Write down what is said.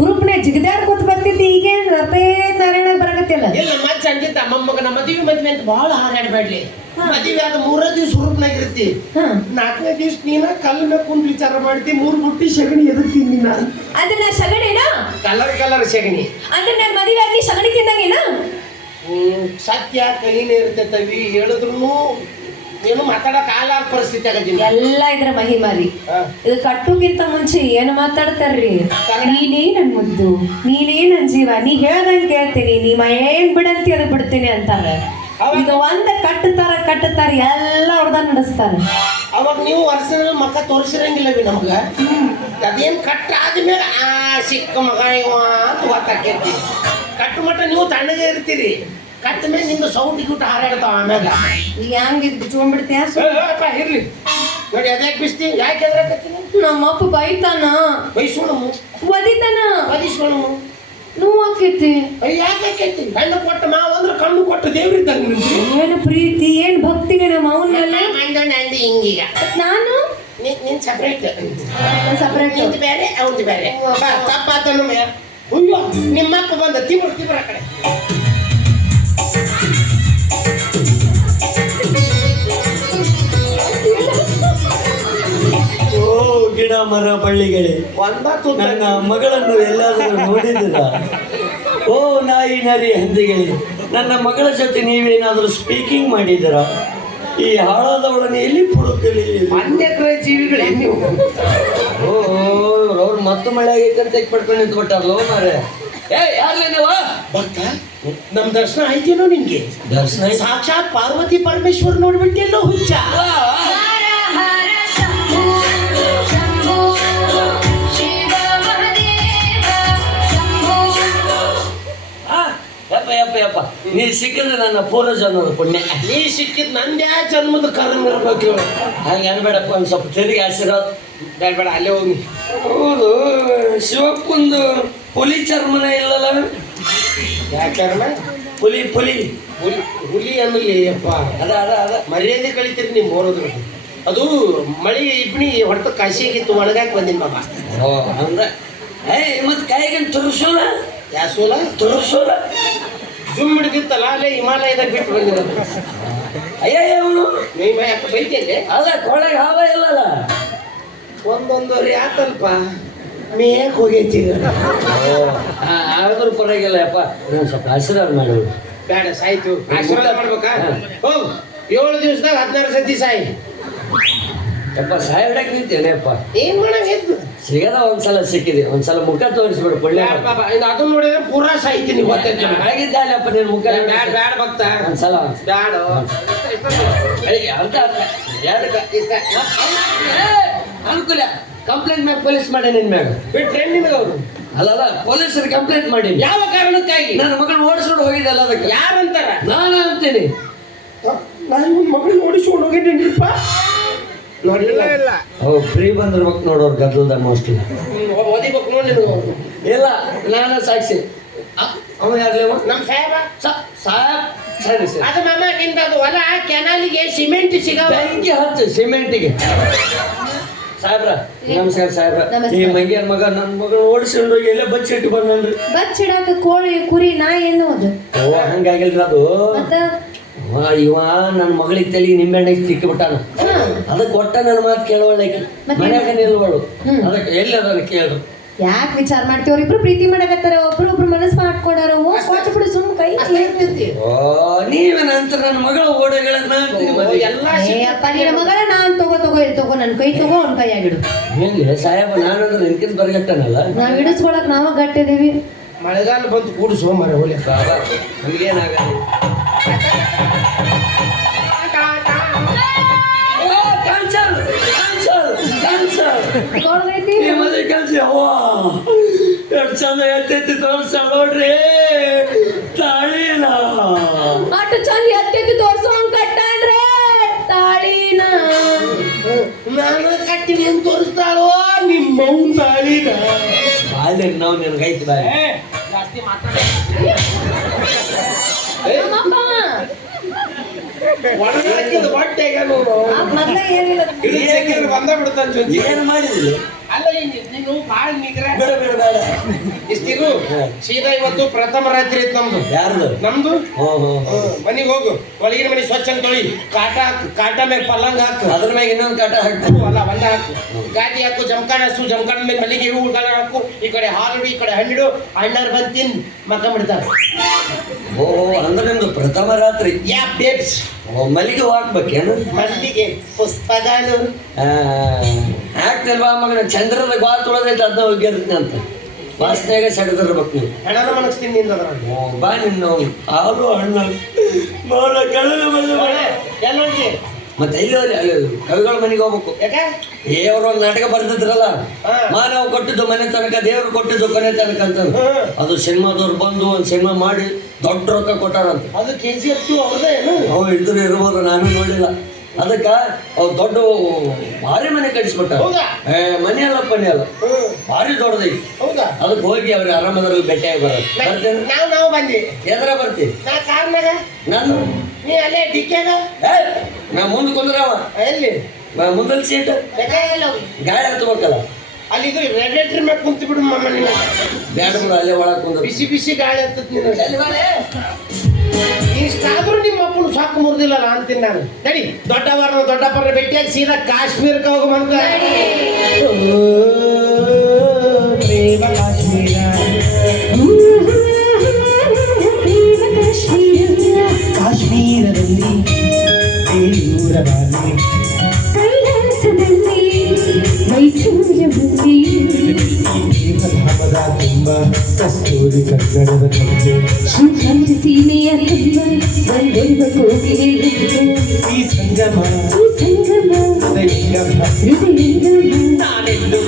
ಹುರುಪ್ನೆ ಜಿಗದಾರ್ ಕೂತ್ ಬರ್ತಿದ್ದೆ ಈಗೇನ್ ರಪೇ ನಾರಾಯಣ ಬರಕತ್ತಿಲ್ಲ ಇಲ್ಲ ಮತ್ತೆ ಸಂಜಿತ ಮೊಮ್ಮಗನ ಮದುವೆ ಮದ್ವೆ ಅಂತ ಬಹಳ ಹಾರಾಡಬೇಡ್ಲಿ ಮದುವೆ ಆದ ಮೂರೇ ದಿವಸ ಹುರುಪ್ನಾಗ ಇರ್ತಿ. ನಾಲ್ಕನೇ ದಿವಸ ನೀನ ಕಲ್ಲ ಮೇಲೆ ಕುಂತ್ ವಿಚಾರ ಮಾಡ್ತಿ ಮೂರು ಬುಟ್ಟಿ ಸಗಣಿ ಎದುರ್ತೀನಿ ನೀನ. ಅದನ್ನ ಸಗಣಿನಾ? ಕಲರ್ ಕಲರ್ ಸಗಣಿ. ಅಂದ್ರೆ ನಾನು ಮದುವೆ ಆಗಿ ಸಗಣಿ ತಿಂದಂಗೇನಾ? ಸತ್ಯ ಕೈನೇ ಇರ್ತೈತವಿ ಹೇಳಿದ್ರು ಏನು ಮಾತಾಡಕ್ ಆಗಲಾರ ಪರಿಸ್ಥಿತಿ ಆಗದಿಲ್ಲ ಎಲ್ಲ ಇದ್ರ ಮಹಿಮಾರಿ ಇದು ಕಟ್ಟುಗಿಂತ ಮುಂಚೆ ಏನು ಮಾತಾಡ್ತಾರ್ರಿ? ನೀನೇ ನನ್ ಮುದ್ದು ನೀನೇ ನನ್ ಜೀವ ನೀ ಹೇಳ್ದಂಗೆ ಕೇಳ್ತೀನಿ ನೀ ಏನ್ ಬಿಡಂತಿ ಅದು ಬಿಡ್ತೀನಿ ಅಂತಾರ. ಇದು ಒಂದ ಕಟ್ಟುತ್ತಾರ ಕಟ್ಟುತ್ತಾರ ಎಲ್ಲ ಅವ್ರದ ನಡೆಸ್ತಾರ. ಅವಾಗ ನೀವು ವರ್ಷದಲ್ಲಿ ಮಕ್ಕ ತೋರಿಸಿರಂಗಿಲ್ಲವಿ ನಮ್ಗ. ಅದೇನ್ ಕಟ್ಟ ಆದ್ಮೇಲೆ ಆ ಸಿಕ್ಕ ಮಗ ಇವ ಅಂತ ಗೊತ್ತಾಕೈತಿ ಕಟ್ಟು ಮಟ್ಟ ನೀವು ತಣ್ಣಗೆ ಇರ್ತೀರಿ. ಕಟ್ಟ ಮೇಲೆ ನಿಂದು ಸೌಂಡ್ ಗಿಟ್ಟು ಹಾರಾಡ್ತಾವ ಆಮೇಲೆ ಹೆಂಗ್ ಬಿಡ್ತೀಯ ಏ, ಏ, ಅಪ್ಪ ಇರ್ಲಿ. ನೋಡಿ ಅದ್ಯಾಕೆ ಬಿಸ್ತಿ. ಯಾಕೆ ಎದ್ರಾಕತ್ತೀನಿ ನಮ್ಮಪ್ಪ ಬೈತಾನ. ಬೈಸೋಣ. ಒದಿತಾನ. ಬದಿಸೋಣಮು ನೋವು ಆಕೈತಿ ಅಯ್ಯ ಯಾಕೆ ಆಕೈತಿ? ಹೆಣ್ಣು ಕೊಟ್ಟ ಮಾವ ಅಂದ್ರೆ ಕಣ್ಣು ಕೊಟ್ಟ ದೇವ್ರಿದ್ದಂಗೆ ನಿಂತ್ರಿ ಏನು ಪ್ರೀತಿ ಏನು ಭಕ್ತಿಗೆ ನಮ್ಮ ಅವನ ಮೇಲೆ ಮಂದ ನಂದಿ ಹಿಂಗೀಗ. ನಾನು? ನೀನ್ ಸಪ್ರೇಟ್ ಸಪ್ರೇಟ್ ನಿಂದು ಬೇರೆ ಅವ್ದು ಬೇರೆ. ತಪ್ಪಾತ ನಮ್ಮ ನಿಮ್ಮಪ್ಪ ಬಂದ ತಿಮ್ಮರ್ ತಿಮ್ಮರ ಕಡೆ. ಮರ ಬಳ್ಳಿಗಳೇ ನನ್ನ ಮಗಳನ್ನು ಎಲ್ಲಾದರೂ ನೋಡಿದ್ದೀರಾ ಓ ನಾಯಿ ನರಿ ಹಂದಿಗಳೇ ನನ್ನ ಮಗಳ ಜೊತೆ ನೀವೇನಾದರೂ ಸ್ಪೀಕಿಂಗ್ ಮಾಡಿದ್ದೀರಾ? ಈ ಹಾಳಾದವಳನ್ನು ಎಲ್ಲಿ ಹುಡುಕಲಿ ಅನ್ಯಗ್ರಹ ಜೀವಿಗಳೇ ನೀವು. ಓ ಅವ್ರು ಮತ್ತೆ ಮಳೆ ಆಗೈತೆ ಅಂತ ಪಡ್ಕೊಂಡು ನಿಂತ್ಬಿಟ್ಟಾರಲ್ಲ ಮಾರೆ ಏ ಯಾರ್ಲೇನವ ಭಕ್ತ ನಮ್ ದರ್ಶನ ಆಯ್ತೇನೋ ನಿಮ್ಗೆ? ದರ್ಶನ? ಸಾಕ್ಷಾತ್ ಪಾರ್ವತಿ ಪರಮೇಶ್ವರ್ ನೋಡ್ಬಿಟ್ಟೆಲ್ಲೋ ಹುಚ್ಚ. ನೀ ಸಿಕ್ಕಿದ್ರೆ ನನ್ನ ಪೂರ್ವಜನ್ಮದ ಪುಣ್ಯ. ನೀ ಸಿಕ್ಕಿದ್ ನಂದೇ ಜನ್ಮದ ಕರ್ಮ ಇರ್ಬೇಕು. ಹಂಗೆ ಅನ್ಬೇಡಪ್ಪ ಒಂದು ಸ್ವಲ್ಪ ತಿರುಗಿ ಆಶೀರ್ವಾದ. ಬೇಡ ಬೇಡ ಅಲ್ಲೇ ಹೋಗಿ ಹೌದು ಶಿವಪ್ಪಂದು ಹುಲಿ ಚರ್ಮನೇ ಇಲ್ಲಲ್ಲ? ಯಾಕರ್ಮ ಹುಲಿ ಪುಲಿ. ಹುಲಿ ಹುಲಿ ಅನ್ನಲಿ ಅಪ್ಪ ಅದ ಅದ ಅದ. ಮರ್ಯಾದೆ ಕಳಿತೀರಿ ನೀವು ಹೋರೋದು ಅದು ಮಳಿ ಇಬ್ಬನಿ ಹೊಡೆತ ಕಾಶಿಗಿತ್ತು ಒಣಗಾಕ್ ಬಂದಿನ ಬಾಬಾ ಓ ಅಂದ ಏ ಮತ್ತೆ ಕೈಗೆ ತುರ್ಸೋಲ ಯಾಸೋಲ? ತುರ್ಸೋಲ ಜುಮ್ ಹಿಡಿದಿತ್ತಲ್ಲ ಅಲ್ಲೇ ಹಿಮಾಲಯದಾಗ ಬಿಟ್ಟು ಬಂದಿರೋದು. ಅಯ್ಯ ಅವನು. ನೀ ಯಾಕೆ ಬೈತಿಯಲ್ಲಿ ಅದ ಕೊಳಗೆ ಹಾವ ಇಲ್ಲಲ್ಲ. ಒಂದೊಂದು ಯಾಕಲ್ಪ ನೀ ಹೋಗೈತಿ. ಆದ್ರೂ ಪರವಾಗಿಲ್ಲ ಯಪ್ಪ. ನಾನು ಸ್ವಲ್ಪ ಆಶೀರ್ವಾದ ಮಾಡು. ಬೇಡ ಸಾಯ್ತು. ಆಶೀರ್ವಾದ ಮಾಡ್ಬೇಕಾ? ಹೋಗ್. ಏಳು ದಿವಸದಾಗ ಹದಿನಾರು ಸತಿ ಸಾಯಿ. ಯಪ್ಪ ಸಾಯ್ಬಿಡಕ್ಕೆ ನಿಂತೇನೆ ಅಪ್ಪ ಏನ್ ಮಾಡಂಗಿತ್ತು ಸಿಗದ ಒಂದ್ಸಲ ಸಿಕ್ಕಿದೆ ಒಂದ್ಸಲ ಮುಖ ತೋರಿಸ್ಬಿಡು ಪುಣ್ಯ. ಬಾಬಾ ಇನ್ನು ಅದನ್ನ ನೋಡಿದ್ರೆ ಪೂರಾ ಸಾಯ್ತೀನಿ ಗೊತ್ತೈತಿ. ಆಗಿದ್ದಾಲಪ್ಪ ನಿನ್ ಮುಖ ಬ್ಯಾಡ ಬ್ಯಾಡ ಭಕ್ತ. ಒಂದ್ಸಲ. ಬ್ಯಾಡ. ಅಂತ ಅನುಕೂಲ. ಕಂಪ್ಲೇಂಟ್ ಮ್ಯಾಗ ಪೊಲೀಸ್ ಮಾಡಿ ನಿನ್ ಮ್ಯಾಗ. ಬಿಟ್ರೆ ನಿನಗೆ ಅವರು? ಅಲ್ಲಲ್ಲ ಪೊಲೀಸರು ಕಂಪ್ಲೇಂಟ್ ಮಾಡಿ ಯಾವ ಕಾರಣಕ್ಕಾಗಿ? ನನ್ನ ಮಗನ ಓಡಿಸ್ಕೊಂಡು ಹೋಗಿದ್ದಲ್ಲ ಅದಕ್ಕೆ. ಯಾರಂತಾರ? ನಾನು ಅಂತೀನಿ. ನನ್ನ ಮಗನ ಓಡಿಸ್ಕೊಂಡು ಹೋಗಿದ್ದೀನಿಪ್ಪ ನೋಡಿಲ್ಲ ಇಲ್ಲ ಅವ್ ಫ್ರೀ ಬಂದಿರ್ಬೇಕು ನೋಡೋರು ಗದ್ದಲ್ದಾಗ ಮೋಸ್ಟ್ಲಿ ಓದಿಬೇಕು ನೋಡಿ ಇಲ್ಲ ನಾನು ಸಾಕ್ಷಿ ಅವ? ಯಾರ್ಲೇವ ನಮ್ಮ ಸಾಹೇಬ ಸಾಹೇಬ್. ಸರಿ ಸರಿ. ಅದು ಮಾಮ ನಿಂದ ಅದು ಹೊಲ ಕೆನಾಲಿಗೆ ಸಿಮೆಂಟ್ ಸಿಗವ? ಬೆಂಕಿ ಹಚ್ಚು ಸಿಮೆಂಟಿಗೆ. ಸಾಹೇಬ್ರ ನಮಸ್ಕಾರ ಸಾಹೇಬ್ರ. ಈ ಮಂಗ್ಯಾರ ಮಗ ನನ್ನ ಮಗಳು ಓಡಿಸ್ಕೊಂಡು ಎಲ್ಲ ಬಚ್ಚಿಟ್ಟು ಬಂದನ್ರಿ. ಬಚ್ಚಿಡಾಕ ಕೋಳಿ ಕುರಿ ನಾ ಎನ್ನುವುದು ಓ ಹಂಗಾಗಿಲ್ರಿ ಅದು. ಇವ ನನ್ನ ಮಗಳಿಗೆ ತಲೆಗೆ ನಿಂಬೆಹಣ್ಣಿಗೆ ಸಿಕ್ಕಿಬಿಟ್ಟ ಹಾ. ಅದಕ್ಕೆ ಕೊಟ್ಟ ನನ್ನ ಮಾತು ಕೇಳುವಳೆ? ಮನ್ಯಾಗ ನಿಲ್ವಳು. ಅದಕ್ಕೆ ಎಲ್ಲಿ ಅದನ್ನ ಕೇಳ್ರು ಯಾಕೆ ವಿಚಾರ ಮಾಡ್ತೀವ್ರಿ ಇಬ್ರು ಪ್ರೀತಿ ಮಾಡಕತ್ತಾರ. ಒಬ್ರು ಒಬ್ರು ಮನಸ್ಸು ಮಾಡ್ಕೊಂಡಾರ ಓ ಕೊಟ್ಟು ಬಿಡು ಸುಮ್ ಕೈ ಓ ನೀವೇನ ಅಂತ ನನ್ನ ಮಗಳ ಓಡೆಗಳನ್ನ. ಎಲ್ಲ ಅಪ್ಪ ನಿನ್ನ ಮಗಳ ನಾನ್ ತಗೋ ತಗೋ ಇಲ್ಲಿ ತಗೋ ನನ್ನ ಕೈ ತಗೋ ಅವ್ನ ಆಗಿಡು. ಹೆಂಗೆ ಸಾಹೇಬ ನಾನಂದ್ರೆ ನಿನ್ಕಿಂತ ಬರ್ಗಟ್ಟನಲ್ಲ? ನಾವ್ ಹಿಡಿಸ್ಕೊಳಕ್ ನಾವ ಗಟ್ಟಿದೀವಿ. ಮಳೆಗಾಲ ಬಂತು ಕೂಡ ಮರ ಹೋಲಿ ಬಾಬಾ ನಮಗೇನಾಗಲ್ಲ ಮದುವೆ ಕೆಲಸ ಯಾವ ಎಷ್ಟು ಚಂದ ಎತ್ತೈತಿ ತೋರ್ಸ ನೋಡ್ರಿ ತಾಳಿನ ಅಷ್ಟು ಚಂದ ಎತ್ತೆತ್ತಿ ತೋರ್ಸೋ ಹಂಗ್ ಕಟ್ಟಾನ್ರೆ ತಾಳಿನ ನಾನು ಕಟ್ಟಿನಿ ಅಂತ ತೋರಿಸ್ತಾಳೋ ನಿಮ್ಮ ತಾಳಿನ ಬಾಲ್ಯ ನಾವು ನಿನ್ಗೈತಿ ಬಾಯ್ ಜಾಸ್ತಿ ನಮ್ಮಪ್ಪ ಒಣಗಾಕಿದ ಹೊಟ್ಟೆಗೆ ನೋಡು. ಆ ಮೊದ್ಲೇ ಏನಿಲ್ಲ. ಇದು ಚೆಕ್ಕಿದ್ರೆ ಬಂದ ಬಿಡ್ತಾನೆ ಜೊತೆ. ಏನು ಮಾಡಿದ್ರಿ? ಅಲ್ಲ ನೀನು ಬಾಳ ನಿಗ್ರ. ಬೇಡ ಬೇಡ ಬೇಡ. ಇಷ್ಟಿರು ಸೀದಾ ಇವತ್ತು ಪ್ರಥಮ ರಾತ್ರಿ ಐತ್ ನಮ್ದು. ಯಾರ್ದು? ನಮ್ದು? ಮನೆಗೆ ಹೋಗು. ಒಳಗಿನ ಮನೆ ಸ್ವಚ್ಛ ಅಂತ ತೊಳಿ. ಕಾಟ ಹಾಕು ಕಾಟ ಮೇಲೆ ಪಲ್ಲಂಗ ಹಾಕು. ಅದ್ರ ಮೇಲೆ ಇನ್ನೊಂದು ಕಾಟ ಹಾಕು. ಅಲ್ಲ ಒಂದ ಹಾಕು. ಗಾದಿ ಹಾಕು ಜಮಖಾನ ಹಸು ಜಮಖಾನ ಮೇಲೆ ಮಲ್ಲಿಗೆ ಹೂವುಗಳ ಹಾಕು. ಈ ಕಡೆ ಹಾಲು ಈ ಕಡೆ ಹಣ್ಣಿಡು ಹಣ್ಣಾರು ಬಂದ್ ತಿನ್ ಮಕ್ಕ ಬಿಡ್ತಾರ ಓ ಅಂದ್ರೆ ಪ್ರಥಮ ರಾತ್ರಿ. ಮಲ್ಲಿಗೆ ಹಾಕ್ಬೇಕೇನು? ಮಲ್ಲಿಗೆ ಪುಸ್ತಕಗಳು ಹಾಕ್ತಿಲ್ವಾ ಮಗನ? ಚಂದ್ರದ ಗ್ವಾ ತುಳದೈತೆ ಅದನ್ನ ಹೋಗಿರ್ತೀನಿ ಅಂತ. ವಾಸನೆಗೆ ಸಡದಿರ್ಬೇಕು ನೀವು. ಹಣನ ಮನಸ್ತೀನಿ ಓ, ಬಾ ನಿನ್ನ ಹಾಲು ಹಣ್ಣು. ಎಲ್ಲ? ಮತ್ತೆ ಎಲ್ಲಿ ಕವಿಗಳ ಮನೆಗೆ ಹೋಗ್ಬೇಕು. ಯಾಕೆ? ಏ ಅವ್ರು ಒಂದು ನಾಟಕ ಬರ್ತಿದ್ರಲ್ಲ. ಮಾನವ ಕೊಟ್ಟಿದ್ದು ಮನೆ ತನಕ ದೇವರು ಕೊಟ್ಟಿದ್ದು ಕೊನೆ ತನಕ ಅಂತ. ಅದು ಸಿನಿಮಾದವ್ರು ಬಂದು ಒಂದು ಸಿನಿಮಾ ಮಾಡಿ ದೊಡ್ಡ ರೊಕ್ಕ ಕೊಟ್ಟಾರಂತ. ಅದು ಕೆ ಜಿ ಎಫ್ ಅವ್ರದೇ ಏನು? ಅವು ಇದ್ರು ಇರ್ಬೋದು ನಾನು ನೋಡಿಲ್ಲ. ಅದಕ್ಕ ಅವ್ ದೊಡ್ಡ ಭಾರಿ ಮನೆ ಕಟ್ಟಿಸ್ಬಿಟ್ಟ ಮನೆ ಅಲ್ಲ ಪನಿ ಅಲ್ಲ. ಭಾರಿ ದೊಡ್ಡದೈತಿ. ಹೌದಾ? ಅದಕ್ಕೆ ಹೋಗಿ ಅವ್ರಿಗೆ ಆರಾಮದವ್ರಿಗೆ ಭೇಟಿಯಾಗಿ ಬರೋದು. ಬಂದಿ ಎದ್ರ ಬರ್ತಿ? ನಾನು ನೀ ಅಲ್ಲೇ ಡಿಕ್ಯಾಗ ಏ ನಾ ಮುಂದೆ ಕುಂದ್ರವ ಎಲ್ಲಿ? ಮುಂದಲ್ ಸೀಟ್ ಗಾಳಿ ಹತ್ಬೇಕಲ್ಲ. ಅಲ್ಲಿ ಇದು ರೆಗ್ಯುಲೇಟರ್ ಮ್ಯಾಗ ಕುಂತು ಬಿಡು ಮಮ್ಮ ನೀನು. ಬ್ಯಾಡ ಅಲ್ಲೇ ಒಳಗೆ ಕುಂದ್ರ. ಬಿಸಿ ಬಿಸಿ ಗಾಳಿ ಹತ್ತತ್ ನೀನು. ಇಷ್ಟಾದ್ರೂ ನಿಮ್ಮ ಅಪ್ಪನ ಸಾಕು ಮುರಿದಿಲ್ಲಲ್ಲ ಅಂತೀನಿ ನಾನು. ನಡಿ ದೊಡ್ಡವರ ದೊಡ್ಡಪ್ಪರ ಭೇಟಿಯಾಗಿ ಸೀದಾ ಕಾಶ್ಮೀರಕ್ಕೆ ಹೋಗಮಂತ ಪ್ರೇಮ ಕಾಶ್ಮೀರ. ಕಾಶ್ಮೀರದಲ್ಲಿ ಧಾಮದ ತುಂಬ ಕಸ್ತೂರಿ ಕನ್ನಡದ ಕಂಬೆ ಸೀಮೆಯ ತುಂಬ ఈ సంగమ సంగమ హృదయంగమ హృదయంగమ నానెందు